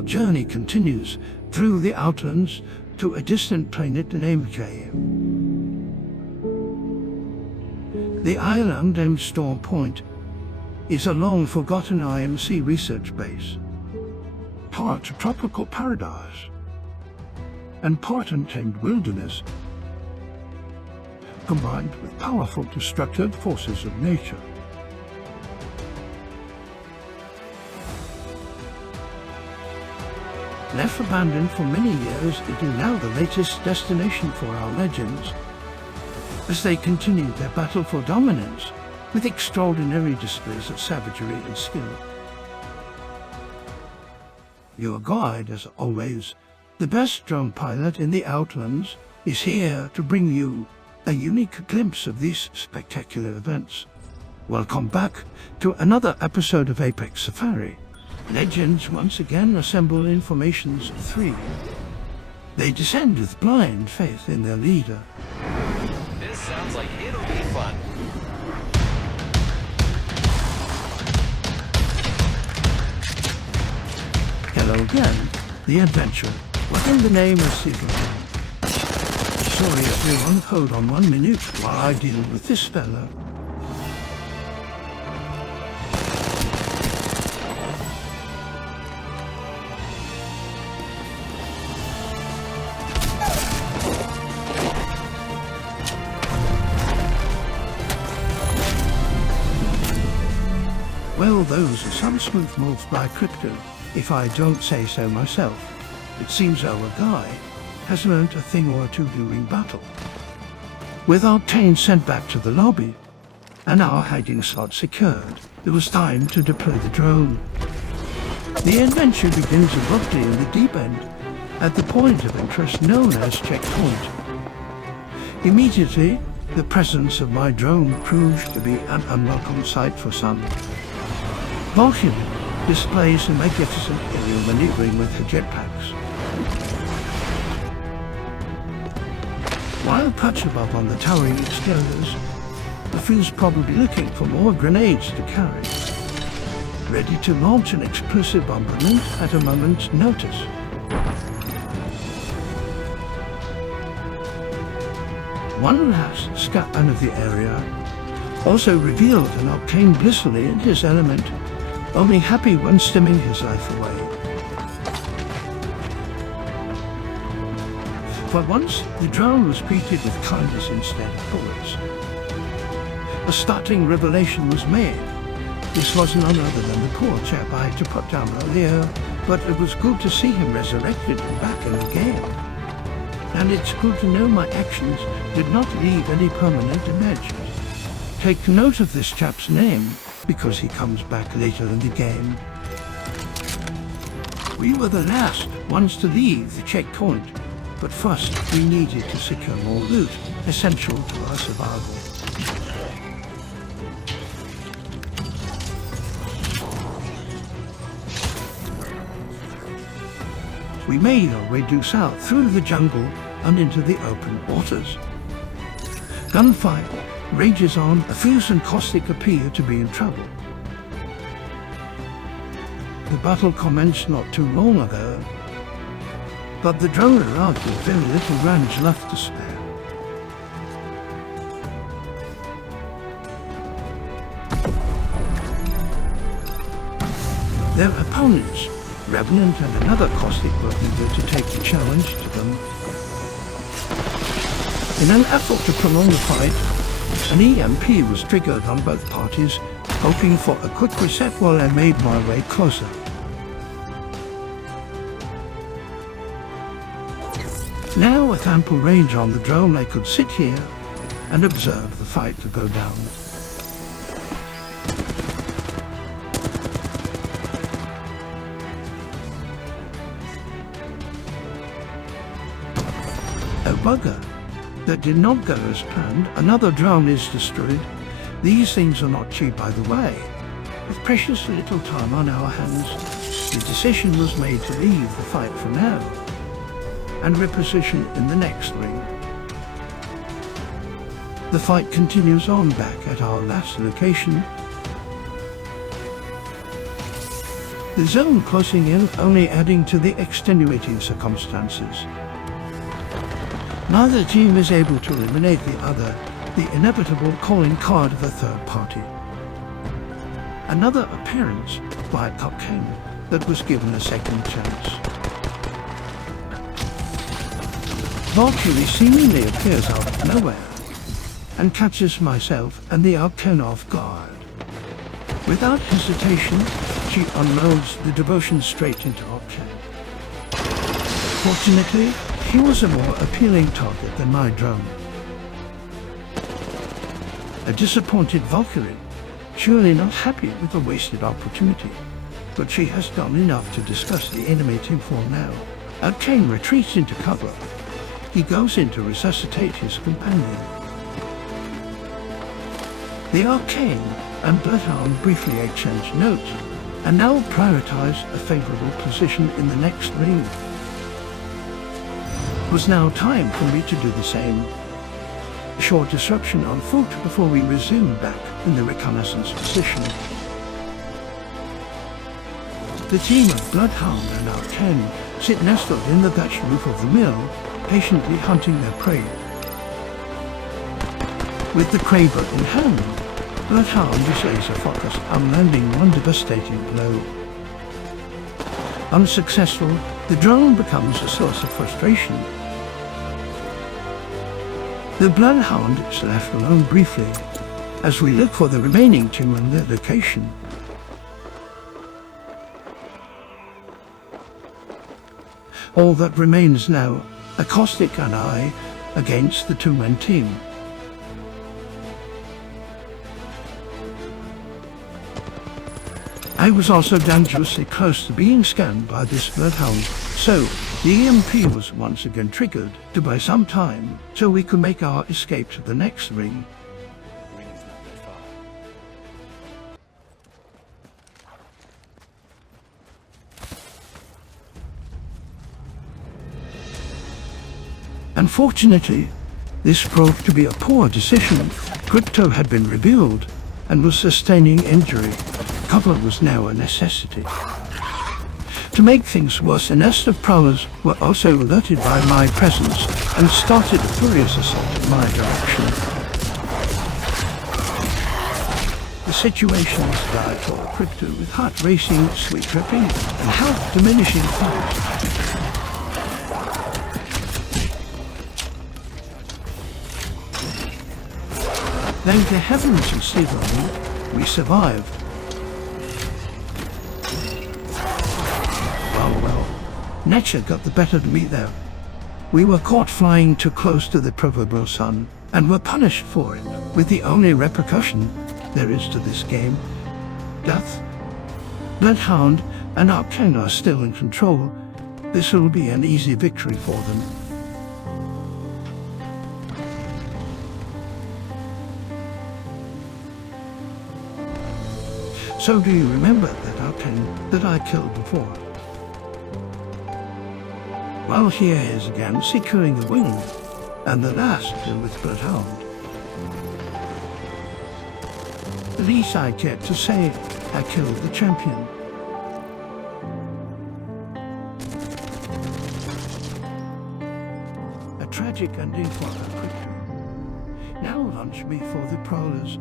our journey continues through the Outlands to a distant planet named Cheerio. The island named Storm Point is a long-forgotten IMC research base, part a tropical paradise and part untamed wilderness, combined with powerful destructive forces of nature. Left abandoned for many years, it is now the latest destination for our legends, as they continue their battle for dominance with extraordinary displays of savagery and skill. Your guide, as always, the best drone pilot in the Outlands, is here to bring you a unique glimpse of these spectacular events. Welcome back to another episode of Apex Safari. Legends once again assemble in formations of 3. They descend with blind faith in their leader. This sounds like it'll be fun. Hello again, the adventure. What in the name of Cheerio? Sorry everyone, hold on 1 minute while I deal with this fella. Well, those are some smooth moves by Crypto, if I don't say so myself. It seems our guy has learned a thing or two during battle. With our Tane sent back to the lobby, and our hiding slot secured, it was time to deploy the drone. The adventure begins abruptly in the deep end, at the point of interest known as Checkpoint. Immediately, the presence of my drone proved to be an unwelcome sight for some. Vulcan displays a magnificent aerial maneuvering with her jetpacks. While perched above on the towering exteriors, the foe's probably looking for more grenades to carry, ready to launch an explosive bombardment at a moment's notice. One last scan of the area also revealed an Octane blissfully in his element, only happy when stemming his life away. For once, the drone was greeted with kindness instead of bullets. A startling revelation was made. This was none other than the poor chap I had to put down earlier, but it was good to see him resurrected and back in the game. And it's good to know my actions did not leave any permanent image. Take note of this chap's name, because he comes back later in the game. We were the last ones to leave the checkpoint, but first we needed to secure more loot, essential to our survival. We made our way due south through the jungle and into the open waters. Gunfire rages on, a fierce and caustic appear to be in trouble. The battle commenced not too long ago, but the drone arrived with very little range left to spare. Their opponents, Revenant and another caustic, were eager to take the challenge to them. In an effort to prolong the fight, an EMP was triggered on both parties, hoping for a quick reset while I made my way closer. Now with ample range on the drone, I could sit here and observe the fight to go down. A bugger that did not go as planned. Another drone is destroyed. These things are not cheap, by the way. With precious little time on our hands, the decision was made to leave the fight for now and reposition in the next ring. The fight continues on back at our last location. the zone closing in only adding to the extenuating circumstances. Neither team is able to eliminate the other, the inevitable calling card of a third party. Another appearance by Outlands that was given a second chance. Valkyrie seemingly appears out of nowhere and catches myself and the Outlands off guard. Without hesitation, she unloads the devotion straight into Outlands. Fortunately, he was a more appealing target than my drone. A disappointed Valkyrie, surely not happy with the wasted opportunity, but she has done enough to discuss the enemy team for now. Outlands retreats into cover. He goes in to resuscitate his companion. The Arcane and Bloodhound briefly exchange notes and now prioritize a favorable position in the next ring. It was now time for me to do the same. A short disruption on foot before we resume back in the reconnaissance position. The team of Bloodhound and Outlands sit nestled in the thatched roof of the mill, patiently hunting their prey. With the Kraber in hand, Bloodhound is laser focused on landing one devastating blow. Unsuccessful, the drone becomes a source of frustration. The Bloodhound is left alone briefly as we look for the remaining two and their location. All that remains now, a Caustic and I against the two-man team. I was also dangerously close to being scanned by this Bloodhound, so the EMP was once again triggered to buy some time so we could make our escape to the next ring. Unfortunately, this proved to be a poor decision. Crypto had been revealed and was sustaining injury. Cover was now a necessity. To make things worse, a nest of prowlers were also alerted by my presence and started a furious assault in my direction. The situation was dire for Crypto, with heart racing, sweat dripping, and health diminishing fast. Thank the heavens and Steve, we survived. Well, nature got the better of me there. We were caught flying too close to the proverbial sun, and were punished for it, with the only repercussion there is to this game: death. Bloodhound and Outlands are still in control. This will be an easy victory for them. So do you remember that Outlands that I killed before? Well, here he is again, securing the wing, and the last kill with Bloodhound. The least I care to say, I killed the champion. A tragic ending for her Crypto. Now launch me for the prowlers.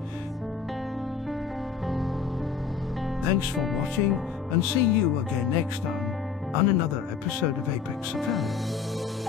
Thanks for watching, and see you again next time on another episode of Apex Offense.